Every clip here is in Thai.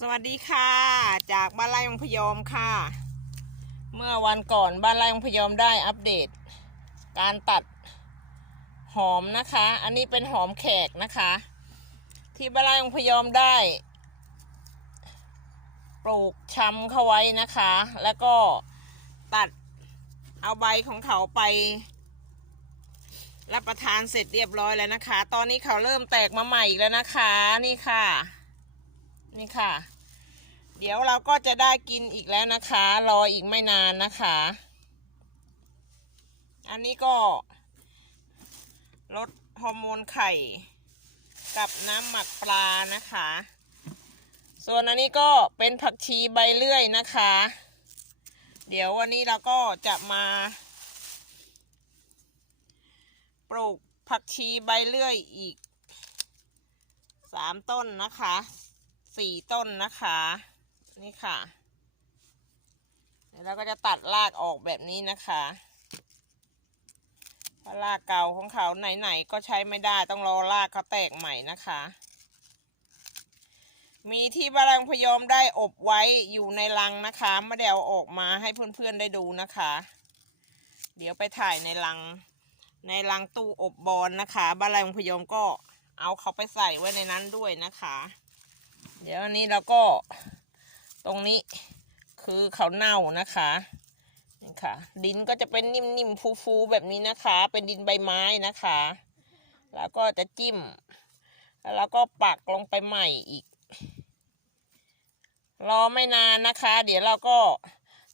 สวัสดีค่ะ จากบ้านไร่องพยอมค่ะ เมื่อวันก่อนบ้านไร่องพยอมได้อัปเดต การตัดหอมนะคะ อันนี้เป็นหอมแขกนะคะ ที่บ้านไร่องพยอมได้ ปลูกชำเข้าไว้นะคะ แล้วก็ตัดเอาใบของเขาไป รับประทานเสร็จเรียบร้อยแล้วนะคะ ตอนนี้เขาเริ่มแตกมาใหม่อีกแล้วนะคะนี่ค่ะ นี่ค่ะ เดี๋ยวเราก็จะได้กินอีกแล้วนะคะ รออีกไม่นานนะคะ อันนี้ก็ลดฮอร์โมนไข่ กับน้ำหมักปลานะคะ ส่วนอันนี้ก็เป็นผักชีใบเลื่อยนะคะ เดี๋ยววันนี้เราก็จะมาปลูกผักชีใบเลื่อยอีกสามต้นนะคะ สี่ต้นนะคะ นี่ค่ะ เดี๋ยวเราก็จะตัดรากออกแบบนี้นะคะเพราะรากเก่าของเขาไหนๆก็ใช้ไม่ได้ต้องรอรากเขาแตกใหม่นะคะ มีที่บารังพยอมได้อบไว้อยู่ในรังนะคะไม่ได้เอาออกมาให้เพื่อนๆได้ดูนะคะ เดี๋ยวไปถ่ายในรังในรังตู้อบบอลนะคะบานไรพยอมก็เอาเขาไปใส่ไว้ในนั้นด้วยนะคะ เดี๋ยวอันนี้เราก็ตรงนี้คือเขาเน่านะคะนี่ค่ะ ดินก็จะเป็นนิ่มๆฟูๆแบบนี้นะคะ เป็นดินใบไม้นะคะ แล้วก็จะจิ้ม แล้วเราก็ปักลงไปใหม่อีก รอไม่นานนะคะ เดี๋ยวเราก็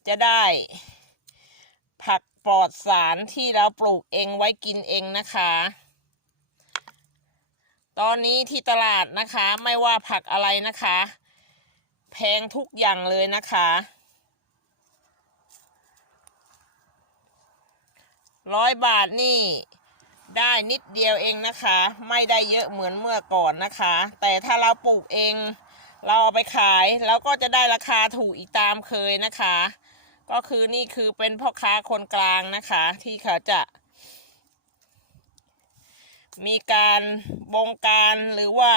จะได้ ผักปลอดสารที่เราปลูกเองไว้กินเองนะคะ ตอนนี้ที่ตลาดนะคะไม่ว่าผักอะไรนะคะ แพงทุกอย่างเลยนะคะ ร้อยบาทนี่ได้นิดเดียวเองนะคะ ไม่ได้เยอะเหมือนเมื่อก่อนนะคะ แต่ถ้าเราปลูกเอง เราเอาไปขายเราก็จะได้ราคาถูกอีกตามเคยนะคะ ก็คือนี่คือเป็นพ่อค้าคนกลางนะคะ ที่เขาจะ มีการบงการหรือว่า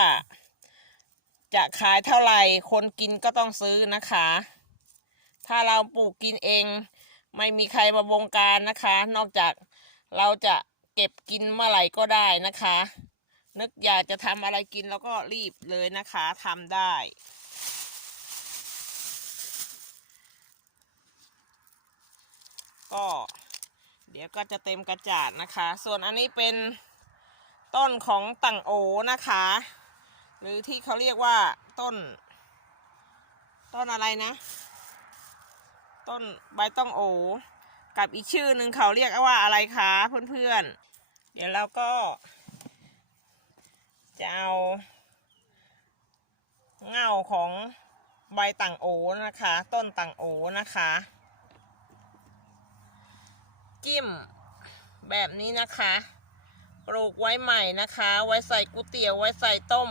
จะขายเท่าไหร่คนกินก็ต้องซื้อนะคะ ถ้าเราปลูกกินเอง ไม่มีใครมาบงการนะคะ นอกจากเราจะเก็บกินเมื่อไหร่ก็ได้นะคะ นึกอยากจะทำอะไรกินเราก็รีบเลยนะคะทำได้ก็เดี๋ยวก็จะเต็มกระจาดนะคะ ส่วนอันนี้เป็น ต้นของตังโอนะคะ หรือที่เขาเรียกว่าต้น ต้นอะไรนะ ต้นใบต้องโอ กับอีกชื่อหนึ่งเขาเรียกว่าอะไรคะเพื่อนๆ เดี๋ยวเราก็ จะเอาเงาของใบตังโอนะคะ ต้นตังโอนะคะ จิ้มแบบนี้นะคะ ปลูกไว้ใหม่นะคะ ไว้ใส่ก๋วยเตี๋ยวไว้ใส่ต้ม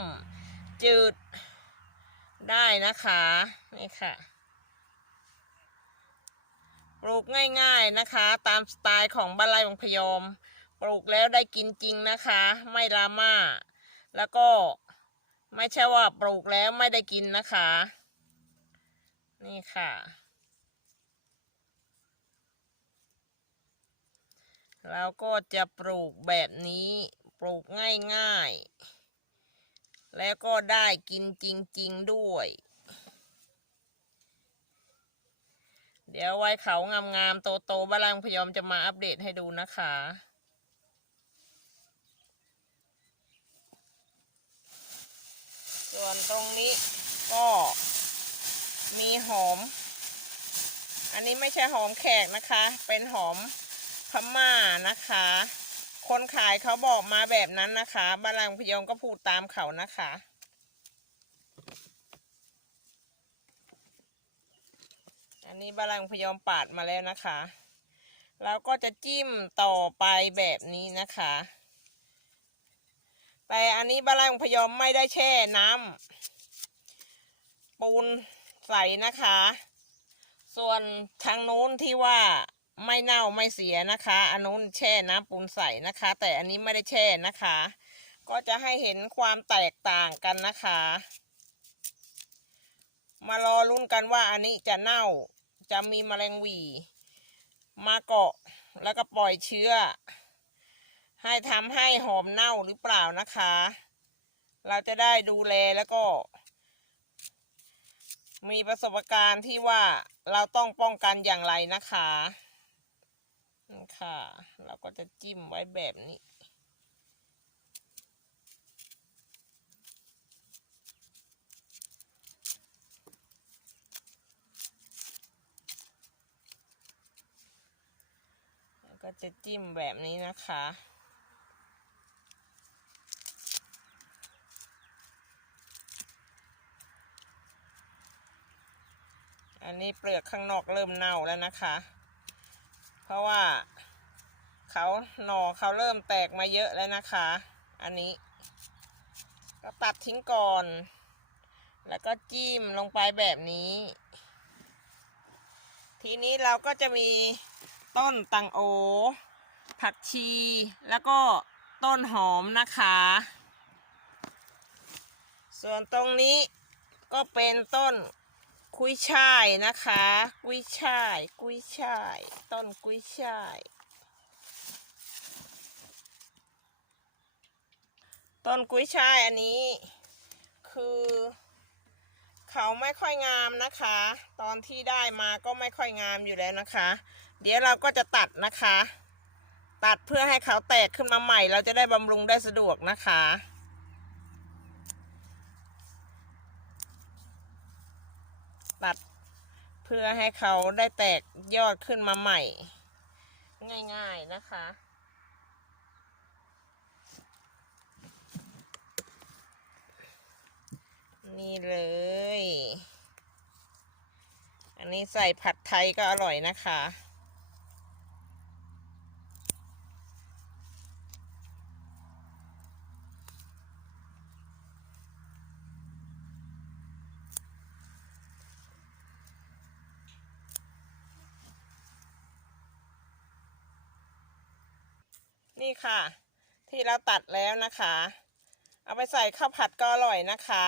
จืดได้นะคะนี่ค่ะปลูกง่ายๆนะคะ ตามสไตล์ของบ้านไร่บางพยอมปลูกแล้วได้กินจริงนะคะ ไม่ดราม่าแล้วก็ไม่ใช่ว่าปลูกแล้วไม่ได้กินนะคะ นี่ค่ะ เราก็จะปลูกแบบนี้ปลูกง่ายๆ แล้วก็ได้กินจริง ๆ ด้วย เดี๋ยวไว้เขางามๆ โตๆบาลังพยอมจะมาอัปเดตให้ดูนะคะส่วนตรงนี้ก็มีหอม อันนี้ไม่ใช่หอมแขกนะคะ เป็นหอม พม่านะคะ คนขายเขาบอกมาแบบนั้นนะคะบาลังพยองก็พูดตามเขานะคะอันนี้บาลังพยอมปาดมาแล้วนะคะ แล้วก็จะจิ้มต่อไปแบบนี้นะคะ แต่อันนี้บาลังพยอมไม่ได้แช่น้ำปูนใสนะคะ ส่วนทางนู้นที่ว่า ไม่เน่าไม่เสียนะคะอันนู้นแช่น้ำปูนใสนะคะ แต่อันนี้ไม่ได้แช่นะคะ ก็จะให้เห็นความแตกต่างกันนะคะ มารอลุ้นกันว่าอันนี้จะเน่าจะมีแมลงวีมาเกาะแล้วก็ปล่อยเชื้อ ให้ทำให้หอมเน่าหรือเปล่านะคะ เราจะได้ดูแลแล้วก็ มีประสบการณ์ที่ว่าเราต้องป้องกันอย่างไรนะคะ ค่ะ เราก็จะจิ้มไว้แบบนี้แล้วก็จะจิ้มแบบนี้นะคะอันนี้เปลือกข้างนอกเริ่มเน่าแล้วนะคะ เพราะว่าเขาหน่อเขาเริ่มแตกมาเยอะแล้วนะคะ อันนี้ ก็ตัดทิ้งก่อน แล้วก็จิ้มลงไปแบบนี้ ทีนี้เราก็จะมีต้นตังโอ ผักชี แล้วก็ต้นหอมนะคะ ส่วนตรงนี้ก็เป็นต้น กุยช่ายนะคะ กุยช่าย กุยช่าย ต้นกุยช่าย ต้นกุยช่ายอันนี้ คือเขาไม่ค่อยงามนะคะ ตอนที่ได้มาก็ไม่ค่อยงามอยู่แล้วนะคะ เดี๋ยวเราก็จะตัดนะคะ ตัดเพื่อให้เขาแตกขึ้นมาใหม่ เราจะได้บำรุงได้สะดวกนะคะ ตัด เพื่อให้เขาได้แตกยอดขึ้นมาใหม่ ง่ายๆนะคะนี่เลย อันนี้ใส่ผัดไทยก็อร่อยนะคะ นี่ค่ะ ที่เราตัดแล้วนะคะ เอาไปใส่ข้าวผัดก็อร่อยนะคะ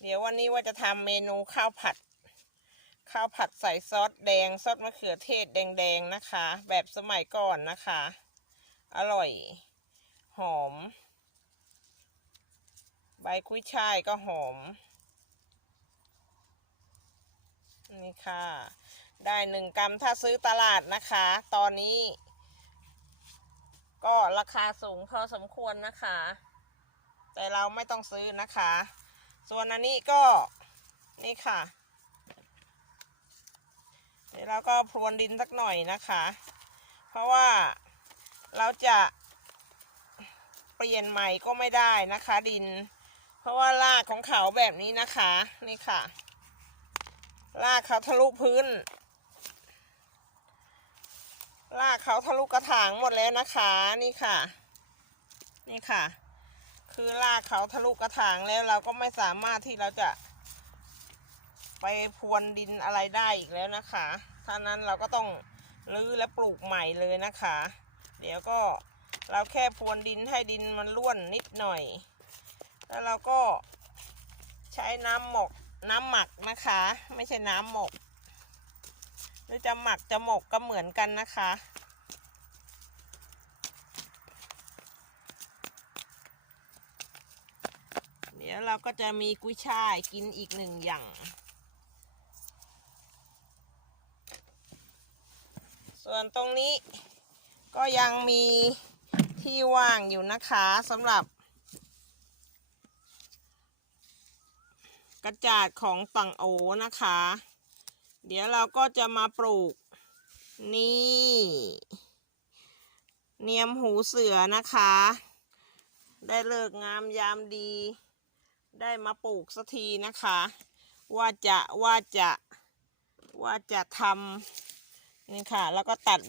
เดี๋ยววันนี้ว่าจะทำเมนูข้าวผัด ข้าวผัดใส่ซอสแดงซอสมะเขือเทศแดงๆนะคะ แบบสมัยก่อนนะคะ อร่อย หอม ใบกุ้ยช่ายก็หอมนี่ค่ะ ได้หนึ่งกรัมถ้าซื้อตลาดนะคะ ตอนนี้ ก็ราคาสูงพอสมควรนะคะ แต่เราไม่ต้องซื้อนะคะ ส่วนอันนี้ก็นี่ค่ะเดี๋ยวเราก็พรวนดินสักหน่อยนะคะ เพราะว่าเราจะเปลี่ยนใหม่ก็ไม่ได้นะคะดิน เพราะว่ารากของเขาแบบนี้นะคะ นี่ค่ะ รากเขาทะลุพื้น ราก เขาทะลุกระถางหมดแล้วนะคะนี่ค่ะ นี่ค่ะ คือรากเขาทะลุกระถางแล้วเราก็ไม่สามารถที่เราจะ ไปพรวนดินอะไรได้อีกแล้วนะคะถ้านั้นเราก็ต้องรื้อและปลูกใหม่เลยนะคะ เดี๋ยวก็เราแค่พรวนดินให้ดินมันร่วนนิดหน่อย แล้วเราก็ใช้น้ำหมกน้ำหมักนะคะ ไม่ใช่น้ำหมกหรือจะหมักจะหมกก็เหมือนกันนะคะ ดี๋ยวเราก็จะมีกุ้ยช่ายกินอีกหนึ่งอย่าง ส่วนตรงนี้ก็ยังมีที่ว่างอยู่นะคะสำหรับ กระจาดของตังโอนะคะ เดี๋ยวเราก็จะมาปลูก นี่ เนียมหูเสือนะคะ ได้เลิกงามยามดี ได้มาปลูกสักทีนะคะ ว่าจะว่าจะว่าจะทำนี่ค่ะ แล้วก็ตัด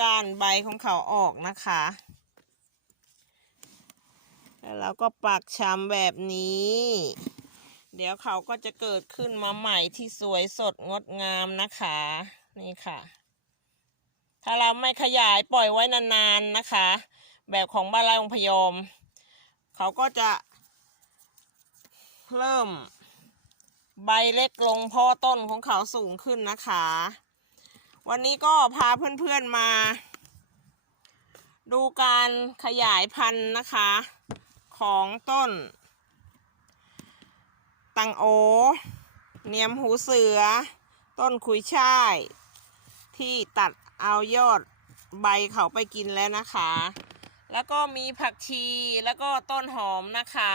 ก้านใบของเขาออกนะคะ แล้วเราก็ปักชำแบบนี้ เดี๋ยวเขาก็จะเกิดขึ้นมาใหม่ที่สวยสดงดงามนะคะ นี่ค่ะ ถ้าเราไม่ขยายปล่อยไว้นานๆนะคะ แบบของบ้านไร่องพยม เขาก็จะ เริ่ม ใบเล็กลงพราะต้นของเขาสูงขึ้นนะคะ วันนี้ก็พาเพื่อนๆมา ดูการขยายพันธุ์นะคะ ของต้น ตังโอ เนียมหูเสือ ต้นขุยช่าย ที่ตัดเอายอดใบเขาไปกินแล้วนะคะ แล้วก็มีผักชีแล้วก็ต้นหอมนะคะ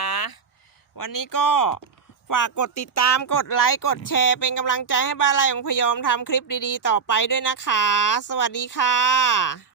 วันนี้ก็ฝากกดติดตามกดไลค์กดแชร์ เป็นกำลังใจให้บ้านไร่ของพยอมทำคลิปดีๆ ต่อไปด้วยนะคะ สวัสดีค่ะ